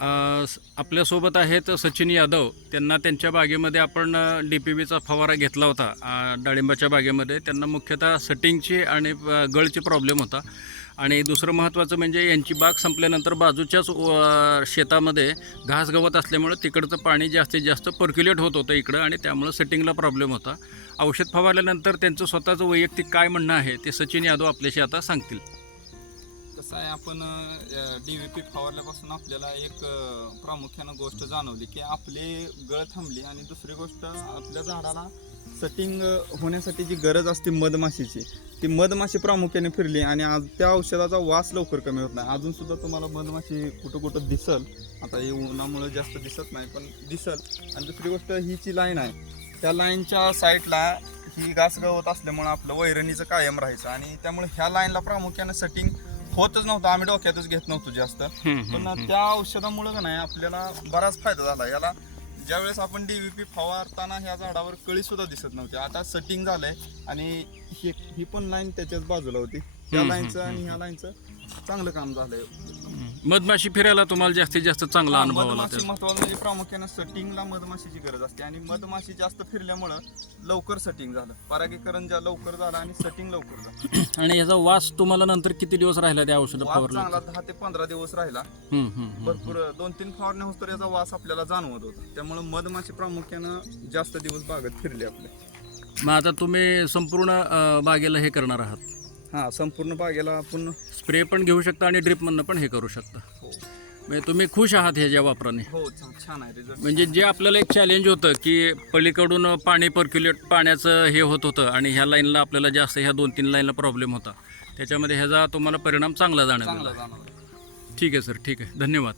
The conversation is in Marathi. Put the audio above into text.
आपल्यासोबत आहेत सचिन यादव. त्यांना त्यांच्या बागेमध्ये आपण DPVचा फवारा घेतला होता डाळिंबाच्या बागेमध्ये. त्यांना मुख्यतः सटिंगची आणि गळची प्रॉब्लेम होता. आणि दुसरं महत्त्वाचं म्हणजे यांची बाग संपल्यानंतर बाजूच्याच शेतामध्ये घास गवत असल्यामुळं तिकडचं पाणी जास्तीत जास्त पर्क्युलेट होत होतं इकडं, आणि त्यामुळं सटिंगला प्रॉब्लेम होता. औषध फवारल्यानंतर त्यांचं स्वतःचं वैयक्तिक काय म्हणणं आहे ते सचिन यादव आपल्याशी आता सांगतील. कसं आहे, आपण DVP फवारल्यापासून आपल्याला एक प्रामुख्यानं गोष्ट जाणवली की आपली गळ थांबली, आणि दुसरी गोष्ट आपल्या झाडाला सटिंग होण्यासाठी जी गरज असते मधमाशीची, ती मधमाशी प्रामुख्याने फिरली, आणि आज त्या औषधाचा वास लवकर कमी होत नाही. अजून सुद्धा तुम्हाला मधमाशी कुठं कुठं दिसल. आता हे उन्हामुळे जास्त दिसत नाही, पण दिसल. आणि दुसरी गोष्ट, ही जी लाईन आहे त्या लाईनच्या साईडला ही घास गवत असल्यामुळे आपलं वैरणीचं कायम राहायचं, आणि त्यामुळे ह्या लाईनला प्रामुख्याने सटिंग होतच नव्हतं. आम्ही डोक्यातच घेत नव्हतो जास्त. पण त्या औषधामुळे का नाही आपल्याला बराच फायदा झाला. याला ज्यावेळेस आपण DVP फवारताना ह्या झाडावर कळी सुद्धा दिसत नव्हती. आता सटिंग झालंय, आणि ही पण लाईन त्याच्याच बाजूला होती. ह्या लाईनचं आणि ह्या लाईनचं चांगलं काम झालंय. मधमाशी फिरायला तुम्हाला जास्तीत जास्त चांगला अनुभव आला. मधमाशी महत्वाचं म्हणजे प्रामुख्याने सटिंगला मधमाशीची गरज असते, आणि मधमाशी जास्त फिरल्यामुळं लवकर सटिंग झालं, परागीकरण लवकर झालं आणि सटिंग लवकर झालं. आणि याचा वास तुम्हाला नंतर किती दिवस राहिला त्या औषध वास फवारला? चांगला 10 ते 15 दिवस राहिला. भरपूर 2-3 फवारण्या होत तर याचा वास आपल्याला जाणवत होता. त्यामुळे मधमाशी प्रामुख्यानं जास्त दिवस बागेत फिरली आपले. मग आता तुम्ही संपूर्ण बागेला हे करणार आहात? हां, संपूर्ण बागेला आपण स्प्रे पण घेऊ शकता आणि ड्रिपमधनं पण हे करू शकता. हो म्हणजे तुम्ही खुश आहात ह्याच्या वापराने? हो, छान आहे रिझल्ट. म्हणजे जे आपल्याला एक चॅलेंज होतं की पलीकडून पाणी पर्क्युलेट पाण्याचं हे होत होतं, आणि ह्या लाईनला आपल्याला जास्त ह्या 2-3 लाईनला प्रॉब्लेम होता, त्याच्यामध्ये ह्याचा तुम्हाला परिणाम चांगला जाणवला. चांगला जाणवला. ठीक आहे सर, ठीक आहे, धन्यवाद.